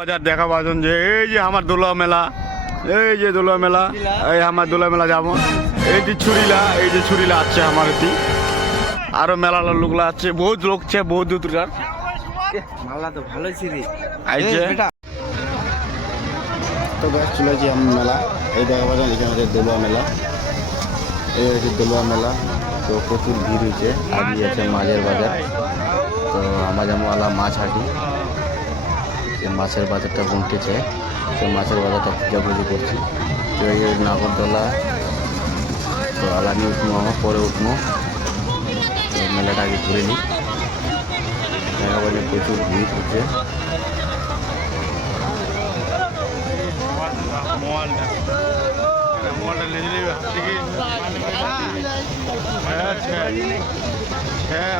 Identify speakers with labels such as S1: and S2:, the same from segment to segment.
S1: বাজার দেখা পাচ্ছেন যে এই যে আমার দোলা মেলা এই যে দোলা মেলা এই আমার দোলা মেলা যাব। এই যে ছুরিলা এই যে ছুরিলা আছে আমার এটি। আরও মেলা লোকলা আছে বহুত লোক আছে বহুত দূরকার
S2: মাল্লা তো ভালোই ছিলি
S1: আইছে তো ব্যাস চলে যাচ্ছি আমি মেলা। এই দেখা পাচ্ছেন এখানে হচ্ছে দোলুয়া মেলা। এই হচ্ছে দোলুয়া মেলা। তো প্রচুর ভিড় হয়েছে আজকে আছে মাছের বাজার। তো আমার জামওয়ালা মাছ হাঁটি। যে মাছের বাজারটা বলতেছে তো মাছের বাজারটা খোঁজাখুঁজি করছি। তো এই নাগরদোলা, তো আলানি উঠবো আমার পরে উঠবো তো মেলাটা আগে ঘুরে নিই। দেখা পাচ্ছে প্রচুর ভিড় হচ্ছে।
S3: হাত থেকে হ্যাঁ।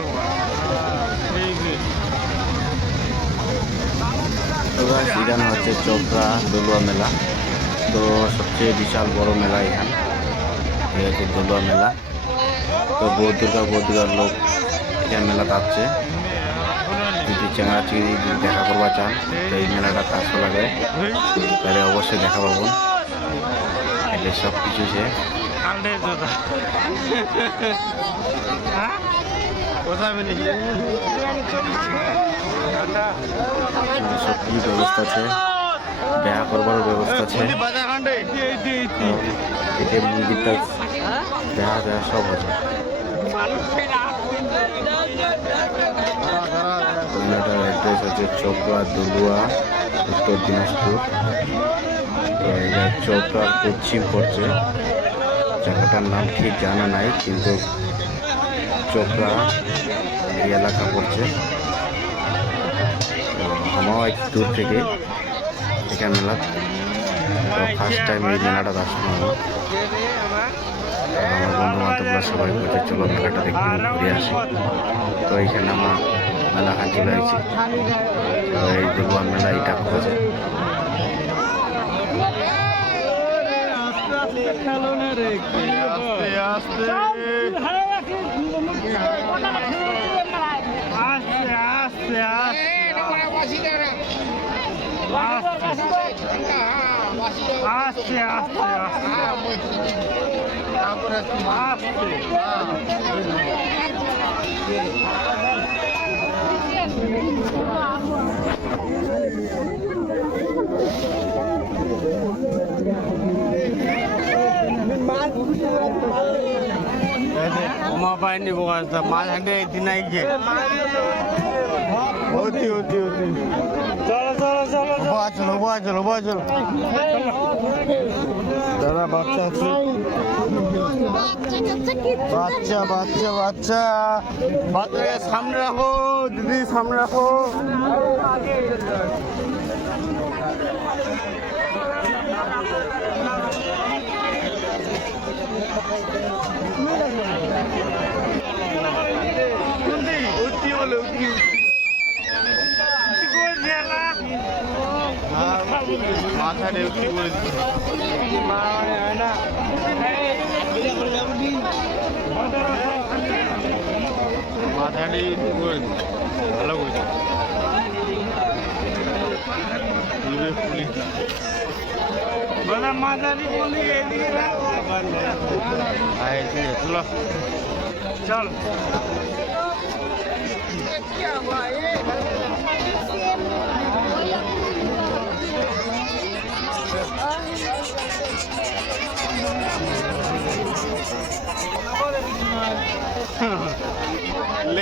S1: এবার এখানে হচ্ছে চোপড়া দোলুয়া মেলা। তো সবচেয়ে বিশাল বড় মেলা এখানে। এই হচ্ছে দোলুয়া মেলা। তো বহুত দুর্গা বহুত দুর্গার লোক এখানে মেলা থাকছে যদি চেঙ্গা চিংড়ি যদি দেখা করবা চান তো এই মেলাটা কাজও লাগে তাহলে অবশ্যই দেখা পাবো। সব কিছু সে।
S3: কোথায়
S1: কিছু ব্যবস্থা আছে দেখা করবার ব্যবস্থা আছে এতে মন্দিরটা দেখা যায় সব আছে চোপড়া দলুয়া উত্তর দিনাজপুর চোপড়ার পশ্চিম পড়ছে জায়গাটার নাম ঠিক জানা নাই কিন্তু চোপড়া এই এলাকা পড়ছে আমরাও একটু দূর থেকে এখানে মেলা ফার্স্ট টাইম এই মেলাটা হলো আমার বন্ধু বান্ধবরা সবাই বলছে চলো মেলাটা দেখতে ঘুরে আসি তো এইখানে আমার মেলা চলে আসছি তো এই দুর্গা মেলা এটা খোঁজে
S3: আস্তে আস্তে আস্তে আস্তে উমা পায়নি বকাশ মাঝ হাঁটে দিন আগে অতি অতি অতি চল বা চলো দাদা, বাচ্চা আছে? বাচ্চা বাচ্চা বাচ্চা। বাচ্চাকে সামনে রাখো, দিদি, সামনে রাখো। উঠি মাথায় রেখে বলেছি মাথাটি করে দিই ভালো করে બધા માતાજી બોલી એવી હા એટલે ચલો ચાલો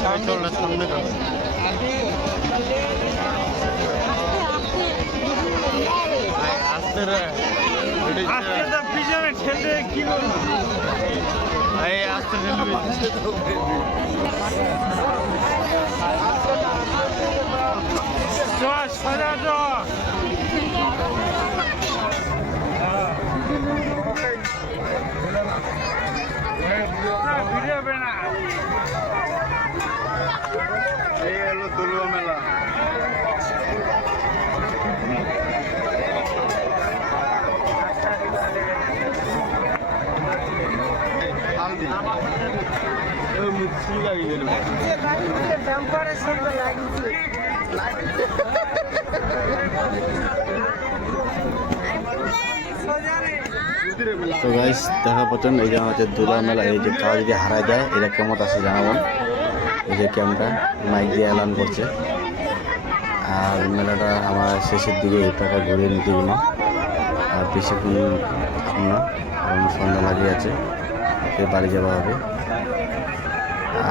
S3: সামনে সামনে রে
S2: আজকে তো পিছনে ঠেলে কি বলব
S3: এই আসতে ঠেলবি
S2: চল সোজা চল ভিডিও বেনা
S3: এই হলো দোলুয়া মেলা। হালদি মুখ লাগিয়ে গেল
S1: তো গাইস দেখা পাচ্ছেন এই যে আমাদের দুর্গা মেলা, এই যে কাউ যদি হারা যায় এটা কেমন আছে জানাবেন। এই যে ক্যাম্পটা মাইক দিয়ে এলান করছে। আর মেলাটা আমার শেষের দিকে এটাকে ঘুরিয়ে নিতে গেলাম। আর বেশিক্ষণ না, কারণ সন্ধ্যা লাগিয়ে আছে বাড়ি যাওয়া হবে।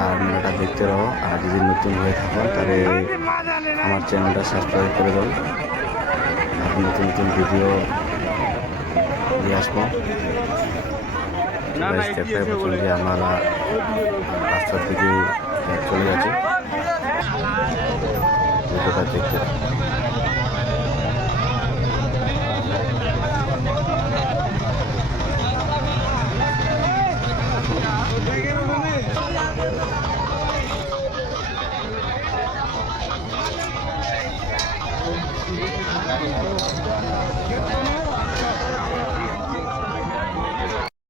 S1: আর মেলাটা দেখতে রহো আর যদি নতুন হয়ে থাকেন, তাহলে আমার চ্যানেলটা সাবস্ক্রাইব করে দাও নতুন নতুন ভিডিও দিয়ে আসব। দেখাই বলছেন যে আমরা রাস্তার দিকে চলে গেছি ভিডিওটা দেখতে